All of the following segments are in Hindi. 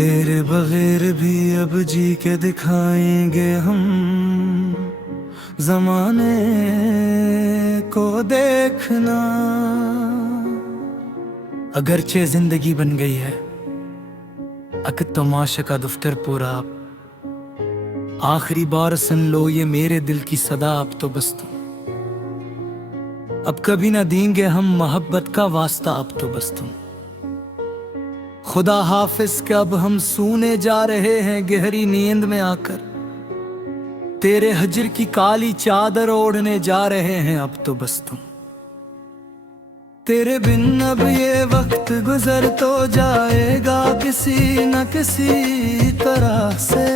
तेरे बगैर भी अब जी के दिखाएंगे हम जमाने को देखना। अगरचे जिंदगी बन गई है अक तमाशा का दफ्तर पूरा, आखिरी बार सुन लो ये मेरे दिल की सदा। अब तो बस तुम, अब कभी ना देंगे हम मोहब्बत का वास्ता। अब तो बस तुम, खुदा हाफिज के अब हम सोने जा रहे हैं गहरी नींद में आकर। तेरे हजर की काली चादर ओढ़ने जा रहे हैं। अब तो बस तुम, तेरे बिन अब ये वक्त गुजर तो जाएगा किसी न किसी तरह से,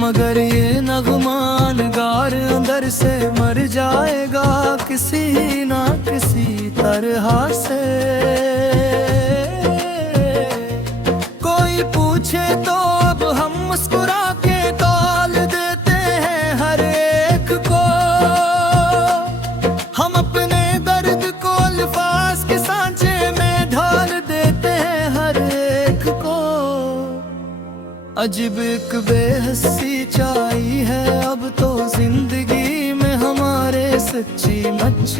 मगर ये नगमान गार अंदर से मर जाएगा किसी न किसी तरह से। कोई पूछे तो अब हम मुस्कुरा के तौल देते हैं हर एक को। हम अपने दर्द को अल्फाज के सांचे में ढाल देते हैं हर एक को। अजीब एक बेहसी छाई है अब तो जिंदगी में हमारे सच्ची मच।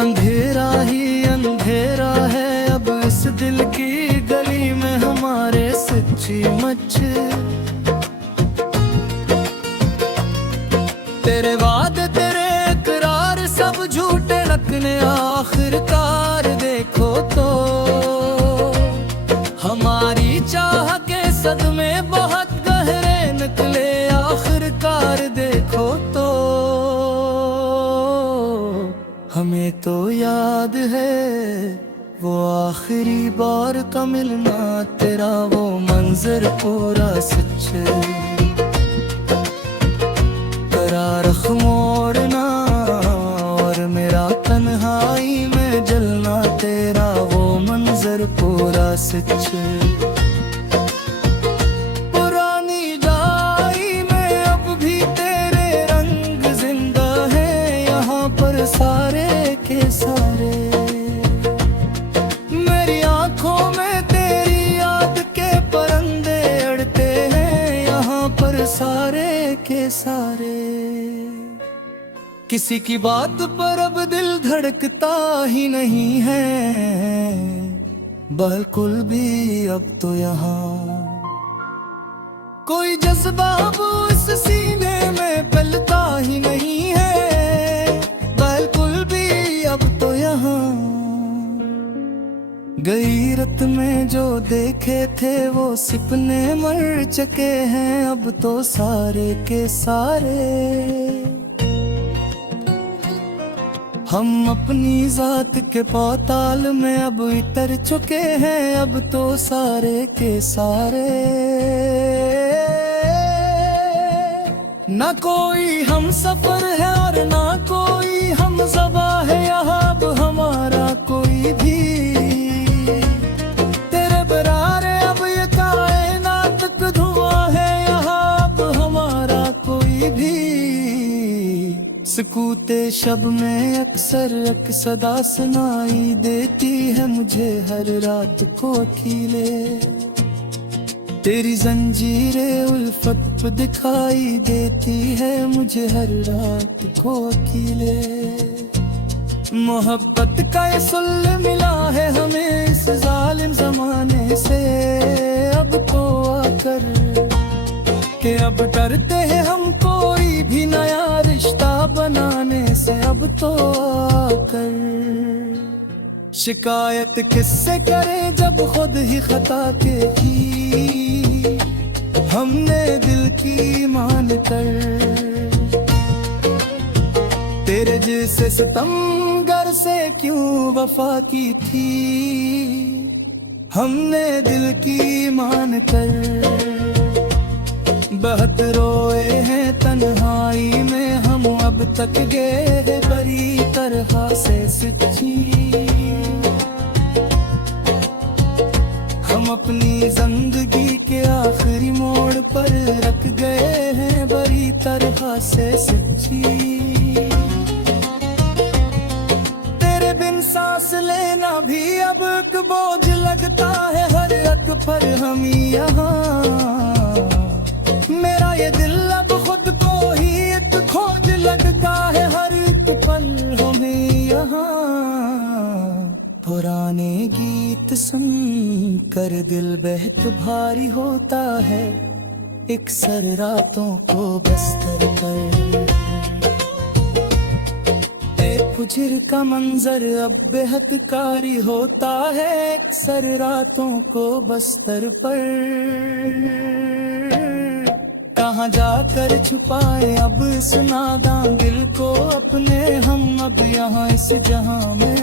अंधेरा ही अंधेरा है अब इस दिल की गली में हमारे सच्ची मच। तेरे वादे तेरे इकरार सब झूठे लगने आखिरकार देखो तो। हमारी चाह के सदमे बहुत गहरे निकले आखिरकार देखो तो। हमें तो याद है वो आखिरी बार का मिलना, तेरा वो मंजर पूरा सच। तेरा रख मोड़ना और मेरा तन्हाई में जलना, तेरा वो मंजर पूरा सच। पुरानी जाई में अब भी तेरे रंग जिंदा है यहाँ पर सारे के सारे। मेरी आंखों में तेरी याद के परिंदे अड़ते हैं यहाँ पर सारे के सारे। किसी की बात पर अब दिल धड़कता ही नहीं है बिल्कुल भी अब तो यहाँ। कोई जज्बा अब इस सीने में पलता ही नहीं है बिल्कुल भी अब तो यहाँ। गई रात में जो देखे थे वो सपने मर चुके हैं अब तो सारे के सारे। हम अपनी जात के पाताल में अब उतर चुके हैं अब तो सारे के सारे। ना कोई हम सफर है और ना कोई हम ज़बा है यहाँ अब हमारा कोई भी। तेरे बरारे अब ये कायनात का धुआं है यहाँ अब हमारा कोई भी। सकूते शब में अक्सर एक सदा सुनाई देती है मुझे हर रात को अकेले। तेरी जंजीरें उल्फत पे दिखाई देती है मुझे हर रात को अकेले। मोहब्बत का ये सुल्ल मिला है हमें इस जालिम जमाने से अब तो आकर के अब डरते हैं हम कोई भी नया रिश्ता बनाने से अब तो आकर। शिकायत किससे करे जब खुद ही खता के की हमने दिल की मान कर। तेरे जैसे सितमगर से क्यों वफा की थी हमने दिल की मान कर। बहुत रोए हैं तन्हाई में हम अब तक गए बड़ी तरह से सच्ची। हम अपनी जिंदगी के आखिरी मोड़ पर रख गए हैं बड़ी तरह से सच्ची। लेना भी अब एक बोझ लगता है हर एक पर हम यहाँ। मेरा ये दिल अब खुद को ही एक खोज लगता है हर एक पल हमें यहाँ। पुराने गीत सुन कर दिल बेहद भारी होता है, एक सर रातों को बस्तर पर। फुजर का मंजर अब बेहद कारी होता है, एक सर रातों को बस्तर पर। कहाँ जाकर छुपाए अब इस नादान दिल को अपने हम, अब यहाँ इस जहां में।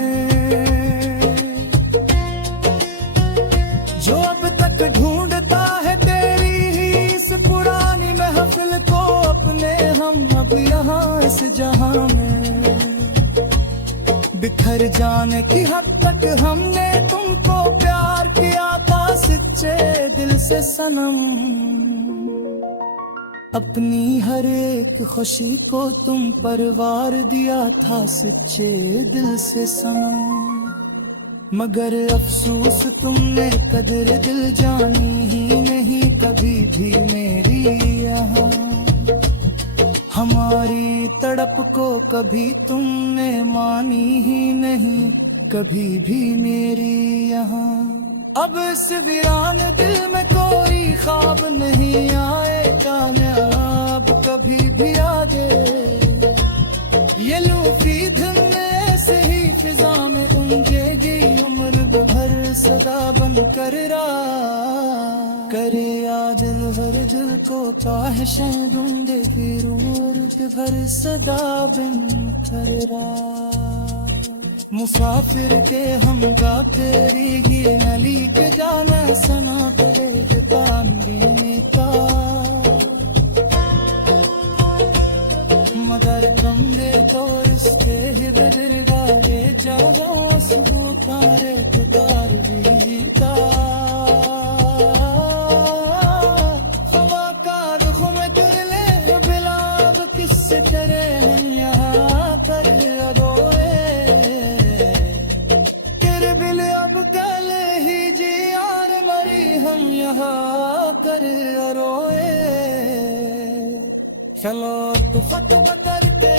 जो अब तक ढूंढता है तेरी ही इस पुरानी महफिल को अपने हम, अब यहाँ इस जहां में। बिखर जाने की हद तक हमने तुमको प्यार किया था सच्चे दिल से सनम। अपनी हर एक खुशी को तुम पर वार दिया था सच्चे दिल से सनम। मगर अफसोस तुमने कदर दिल जानी ही नहीं कभी भी मेरी यहाँ। हमारी तड़प को कभी तुमने मानी ही नहीं कभी भी मेरी यहाँ। अब इस वीरान दिल में कोई ख्वाब नहीं आएगा अब कभी भी आगे। ये लूफी धुन ऐसे ही फिजा में गूंजेगी उम्र भर सदा बन कर करे आज हर दिल को ख्वाहिशें ढूंढे फिर उम्र भर सदा बन कर। मुसाफिर के हम गाते तेरी अली के जाना सना करे तानवीनी का। मगर तुम दे तो इसके ही बदरगा ये जागा सबूतारे तुतार भी का। हवा का रुख में तुले बिलाब किससे तेरे हम यहाँ कर रोए। हम यहाँ कर रोए। चलो तू फत बदल के